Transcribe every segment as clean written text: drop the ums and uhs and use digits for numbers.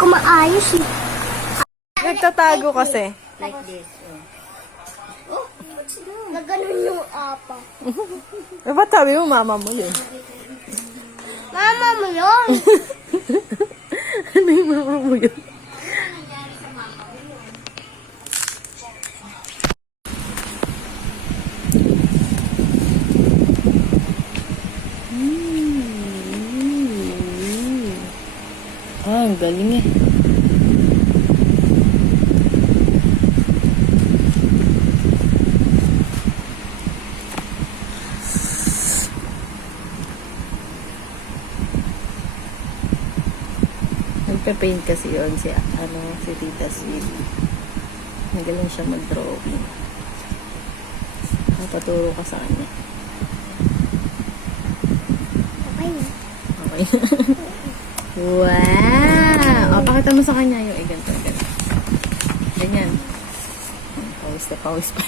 ko maayos eh. Nagtatago kasi. Like this. Oh. Oh, naganon yung apa. Eh, ba't sabi mo mama mo yun? Mama mo yun. Ano yung mama mo yun? Ah, ang galing eh. Nagpa-paint kasi yun si Tita Sweet. Magaling siya mag-drawing. Papaturo ka sa kanya. Okay na. Okay. Wow! O, pakita mo sa kanya yung ganito. Ganyan. Pawis na pawis pa.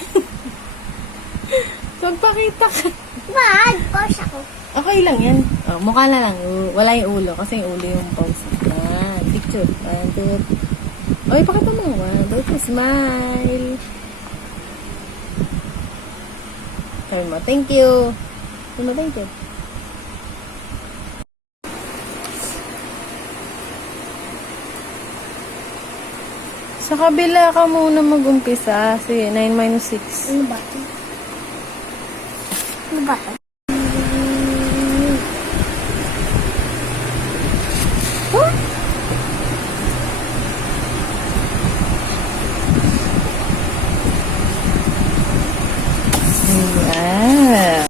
Pagpakita ka. Wag, pause ako. Okay lang yan. Oh, mukha na lang. Wala yung ulo. Kasi yung ulo yung pause. Ah, picture. 1, 2. Oy, pakita mo. 1, 2, smile. Sabi mo, thank you. Sabi mo, thank you. Sa kabila ka muna mag-umpisa. Sige, 9 minus 6. Ano ba ito? Ano ba ito? Yeah.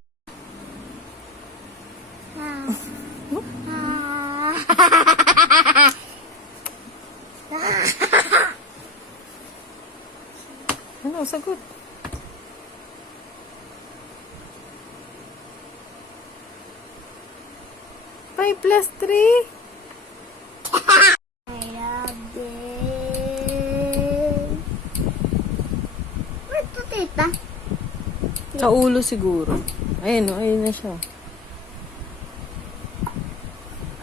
Ano, sagot. Five plus 3. I love it. Where's the tita? Sa ulo siguro. Ayun, ayun na siya.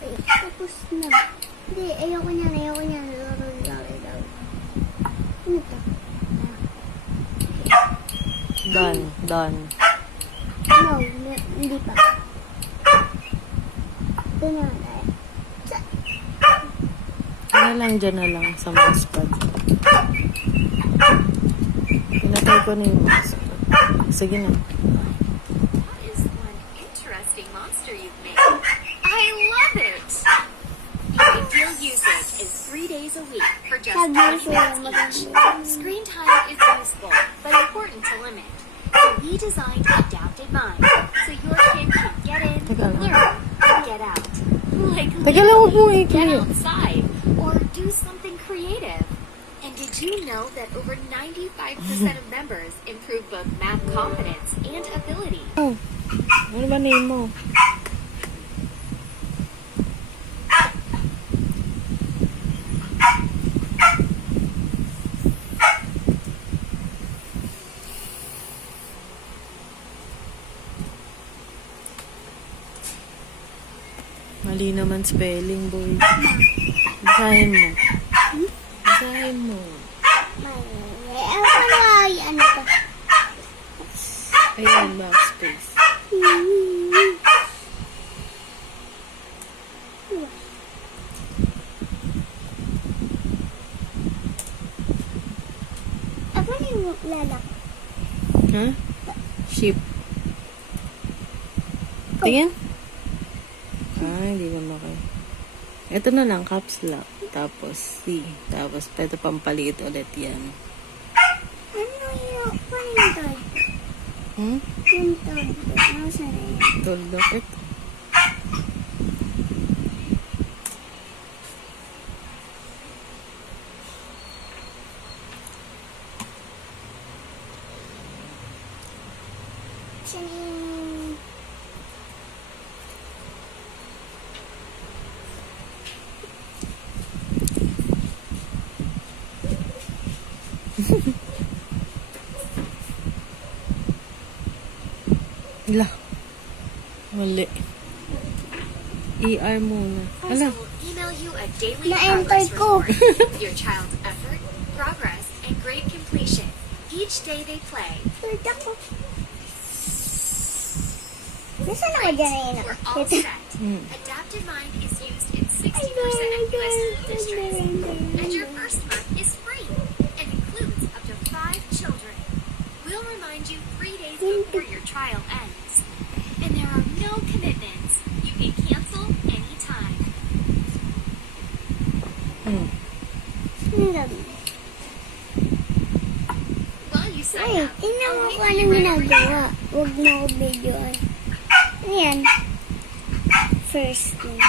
Ay, tapos na. Hindi, ayoko niyan, ayoko niyan. Ano ito? Done, done. No, hindi pa. Ito na tayo. Ano lang, dyan na lang sa mousepad. Pinatay ko na yung mousepad. Sige na. What is one interesting monster you've made? I love it! The ideal usage is 3 days a week for just 5 minutes each. Screen time is useful, but important to limit. So we designed Adapted Mind, so your kid can get in, Teka lang. learn, and get out. Like Teka lang, huwag mong literally get i-click. outside, or do something creative. And did you know that over 95% of members improve both math confidence and ability? Oh, ano ba name mo? Mali naman spelling, boy. Basahin mo. Basahin mo. Ano to? Ayan, backspace. Ako yung lalak. Ha? Sheep. Tingin? Ah, hindi na makay. Ito na lang, caps lock. Tapos C. Tapos, pwede pampaliit ulit yan. Paano yung third? Hmm? Yung third. Nasaan na yan? Told lock it. Saan yung... Ala. Mali. ER muna. Ala. email you a daily Na-enter progress ko. report with your child's effort, progress, and grade completion each day they play. Wait ako. Nasaan ako dyan na We're all set. Adaptive Mind is used in 60% of U.S. school districts. And your first month is free and includes up to 5 children. We'll remind you 3 days before your trial ends. And there are no commitments. You can cancel anytime. While you sign Ay, up, tingnan mo I'll kung wait for anong you right over here. ginagawa. Huwag mo ako videoan. Ayan. First thing.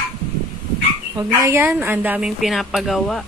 Huwag na yan. Ang daming pinapagawa.